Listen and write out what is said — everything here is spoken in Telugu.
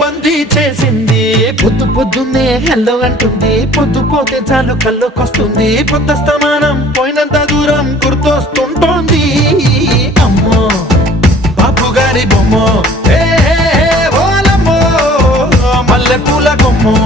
బందీ చేసింది. పొద్దు పొద్దున్నే హెల్లో అంటుంది, పొద్దు పోతే చాలు కళ్ళొకొస్తుంది. పొద్దస్తమానం పోయినంత దూరం గుర్తొస్తుంటోంది. అమ్మో బాపు గారి బొమ్మో, ఓలమ్మో మల్లె పూల కొమ్మో.